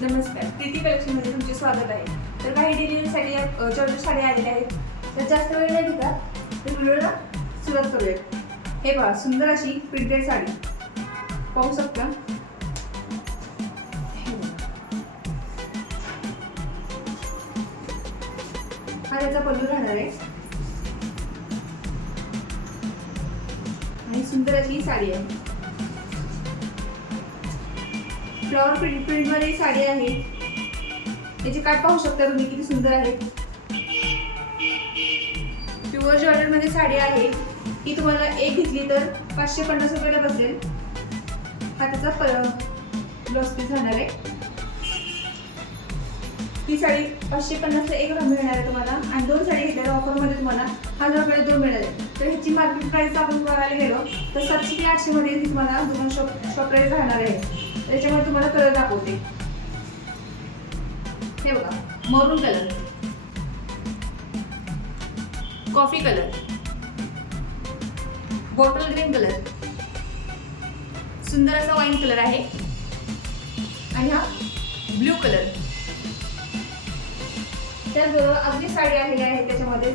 नमस्कार. प्रीती कलेक्शनमध्ये तुमचे स्वागत आहे. तर काही डिलिव्हरीसाठी अ, साड्या आलेल्या आहेत. तर जास्त वेळ नाही घेता तर व्हिडिओला सुरुवात करूयात. हे पहा सुंदर अशी प्रिंटेड साडी. पाहू शकता. हा त्याचा पल्लू राहणार आहे. आणि सुंदर अशी ही साडी आहे. फ्लॉवर प्रिंट प्रिंटमध्ये ही साडी आहे. याची काय पाहू शकता तुम्ही? किती सुंदर आहे. प्युअर जॉर्डनमध्ये साडी आहे. ही तुम्हाला एक घेतली तर पाचशे पन्नास रुपयाला बसेल. हा त्याचा ब्लाउज पीस राहणार आहे. ही साडी पाचशे पन्नासला एक रंग मिळणार आहे तुम्हाला. आणि दोन साडी घेतल्या ऑफरमध्ये तुम्हाला हजार रुपयाला दोन मिळणार आहे. तर ह्याची मार्केट प्राईस आपण बघायला गेलो तर सातशे ते आठशे मध्ये तुम्हाला दोन शॉप शॉप प्राईस राहणार आहे. त्याच्यामुळे तुम्हाला कलर दाखवते. हे बघा maroon colour. Coffee colour. Bottle green colour. सुंदर असा वाईन कलर आहे. आणि हा ब्ल्यू कलर. त्याचबरोबर अगदी साडी आलेली आहे त्याच्यामध्ये.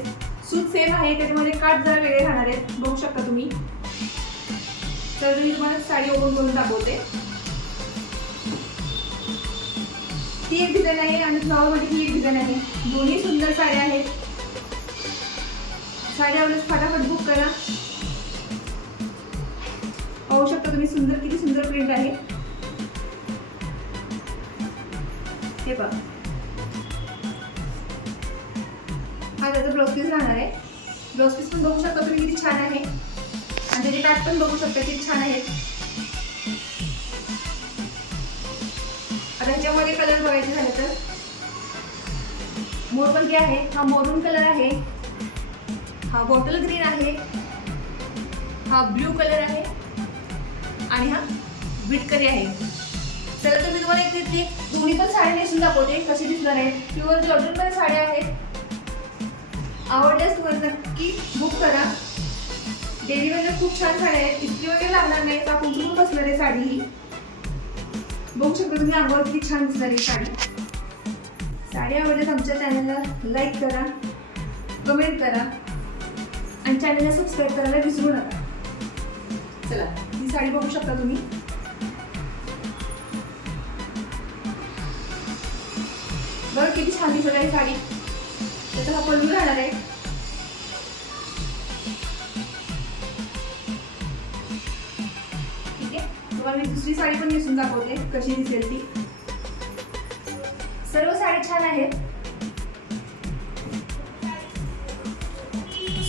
सूत सेम आहे त्याच्यामध्ये काठ जरा वेगळे राहणार आहेत. बघू शकता तुम्ही. तर मी तुम्हाला साडी ओपन करून दाखवते. ती एक डिझाईन आहे आणि फ्लॉवरमध्ये ही एक डिझाईन आहे. दोन्ही सुंदर साड्या आहेत. साड्या आवडल्यास फटाफट बुक करा. पाहू शकता तुम्ही सुंदर किती सुंदर प्रिंट आहे. हे बघ. हा त्याचा ब्लाउज पीस राहणार आहे. ब्लाउज पीस पण बघू शकता तुम्ही किती छान आहे. आणि त्याचे काठ पण बघू शकता किती छान आहेत आता ह्याच्यामध्ये कलर बघायचे झाले तर? मोरपंखी आहे. हा मोरून कलर आहे. हा बॉटल ग्रीन आहे. हा ब्ल्यू कलर आहे. आणि हा विटकरी आहे. तर तुम्ही तुम्हाला एक घेतली. दोन्ही पण साडी नेसून दाखवते. कशी दिसणार आहे? प्युअर जॉर्डन पण साड्या आहेत. आवडल्यास तुम्हाला नक्की बुक करा. डेली वेळेला खूप छान साड्या आहेत. इतकी वगैरे लागणार नाही. आपण चुकून बसणार आहे साडी ही? बघू शकता तुम्ही अंगावर किती छान दिसणार आहे साडी. साडी आवडल्यास आमच्या चॅनलला लाईक करा कमेंट करा आणि चॅनलला सबस्क्राईब करायला विसरू नका. चला ही साडी बघू शकता तुम्ही. बरं किती छान दिसत आहे साडी. त्याचा हा पल्लू राहणार आहे. तुम्हाला मी दुसरी साडी पण नेसून दाखवते कशी दिसेल ती. सर्व साडी छान आहेत.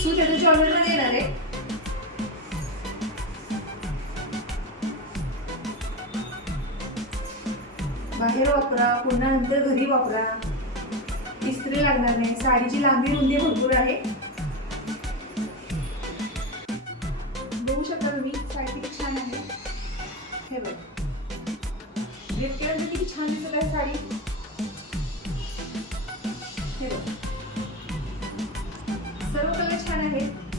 सूट याचं जॉर्नलमध्ये येणार आहे. बाहेर वापरा पुन्हा नंतर घरी वापरा. इस्त्री लागणार नाही. साडीची लांबी रुंदी भरपूर आहे. गेट केल्यानंतर म्हणजे किती छान दिसत आहे साडी. सर्व कलर छान आहेत.